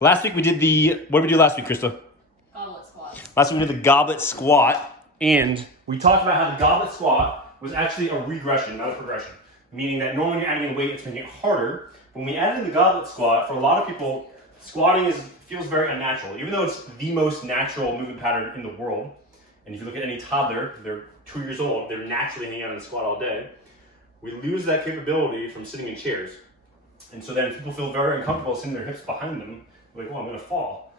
Last week we did what did we do last week, Krista? Goblet squat. Last week we did the goblet squat, and we talked about how the goblet squat was actually a regression, not a progression. Meaning that normally when you're adding in weight, it's making it harder. When we added in the goblet squat, for a lot of people, squatting feels very unnatural, even though it's the most natural movement pattern in the world. And if you look at any toddler, they're 2 years old, they're naturally hanging out in the squat all day. We lose that capability from sitting in chairs. And so then people feel very uncomfortable sitting their hips behind them, like, oh, I'm gonna fall.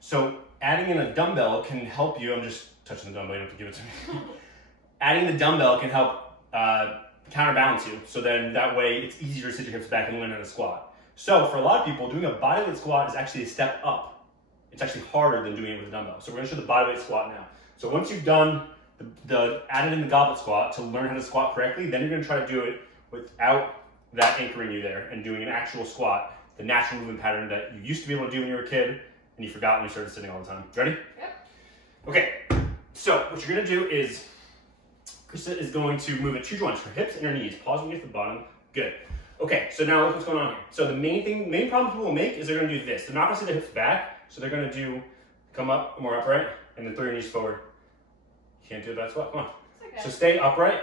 So adding in a dumbbell can help you. I'm just touching the dumbbell, you don't have to give it to me. Adding the dumbbell can help counterbalance you. So then that way it's easier to sit your hips back and land in a squat. So for a lot of people, doing a bodyweight squat is actually a step up. It's actually harder than doing it with a dumbbell. So we're gonna show the bodyweight squat now. So once you've done added in the goblet squat to learn how to squat correctly, then you're gonna try to do it without that anchoring you there and doing an actual squat, the natural movement pattern that you used to be able to do when you were a kid and you forgot when you started sitting all the time. Ready? Yep. Okay, so what you're gonna do is, Krista is going to move at 2 joints, her hips and her knees. Pause when you get to the bottom. Good. Okay, so now look what's going on here. So the main problem people will make is they're gonna do this. They're not gonna sit their hips back, so they're gonna come up more upright and then throw your knees forward. You can't do that squat, come on. Okay. So stay upright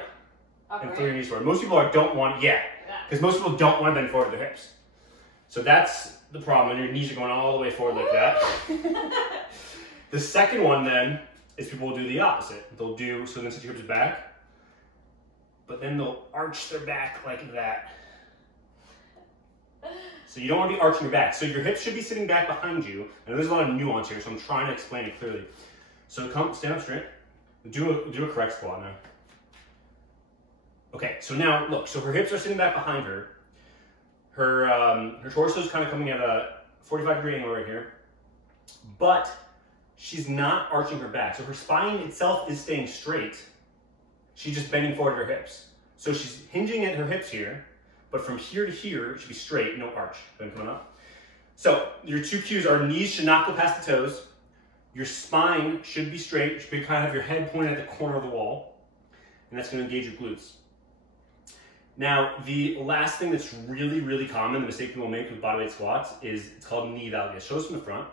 and throw your knees forward. Most people don't want, because most people don't want to bend forward their hips. So that's the problem, and your knees are going all the way forward like that. The second one then is people will do the opposite. So they'll sit your hips back, but then they'll arch their back like that. So you don't want to be arching your back. So your hips should be sitting back behind you. And there's a lot of nuance here, so I'm trying to explain it clearly. So stand up straight. Do a correct squat now. Okay, so now look, so her hips are sitting back behind her. Her torso is kind of coming at a 45-degree angle right here. But she's not arching her back. So her spine itself is staying straight. She's just bending forward her hips. So she's hinging at her hips here, but from here to here, it should be straight, no arch. Then coming up. So your 2 cues are knees should not go past the toes. Your spine should be straight. You should kind of have your head pointed at the corner of the wall. And that's going to engage your glutes. Now, the last thing that's really, really common, the mistake people make with bodyweight squats, is it's called knee valgus. Show us from the front.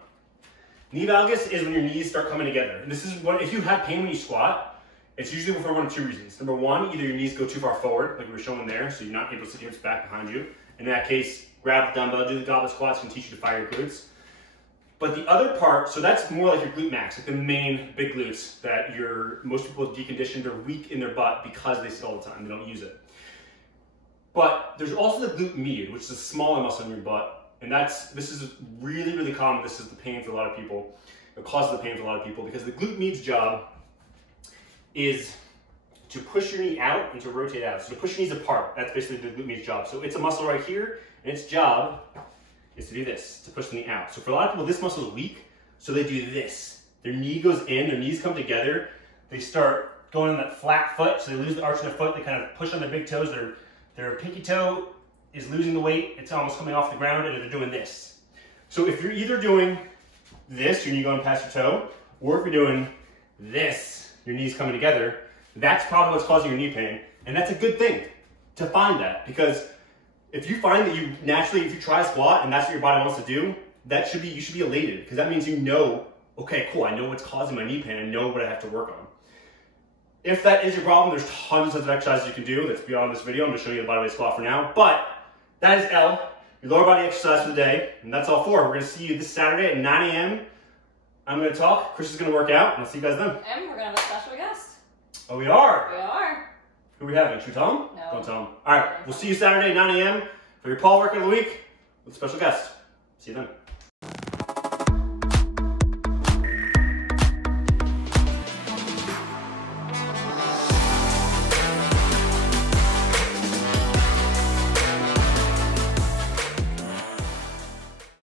Knee valgus is when your knees start coming together. And this is if you have pain when you squat, it's usually for one of 2 reasons. Number one, either your knees go too far forward, like we were showing there, so you're not able to sit your hips back behind you. In that case, grab the dumbbell, do the goblet squats, can teach you to fire your glutes. But the other part, so that's more like your glute max, like the main big glutes that most people have deconditioned or weak in their butt because they sit all the time, they don't use it. But there's also the glute median, which is a smaller muscle in your butt. And this is really, really common. This is the pain for a lot of people. It causes the pain for a lot of people because the glute median's job is to push your knee out and to rotate out. So to push your knees apart, that's basically the glute median's job. So it's a muscle right here, and its job is to do this, to push the knee out. So for a lot of people, this muscle is weak, so they do this. Their knee goes in, their knees come together, they start going on that flat foot, so they lose the arch of their foot, they kind of push on their big toes, their pinky toe is losing the weight, it's almost coming off the ground, and they're doing this. So if you're either doing this, your knee going past your toe, or if you're doing this, your knees coming together, that's probably what's causing your knee pain. And that's a good thing to find that, because if you find that you naturally, if you try a squat and that's what your body wants to do, you should be elated, because that means you know, okay, cool, I know what's causing my knee pain, I know what I have to work on. If that is your problem, there's tons of exercises you can do that's beyond this video. I'm going to show you the bodyweight squat for now. But that is L, your lower body exercise for the day. And that's all for. We're going to see you this Saturday at 9 a.m. I'm going to talk. Chris is going to work out. And I'll see you guys then. And we're going to have a special guest. Oh, we are? We are. Who are we having? Should we tell him? No. Don't tell him. All right. We'll see you Saturday at 9 a.m. for your Paul workout of the week with a special guest. See you then.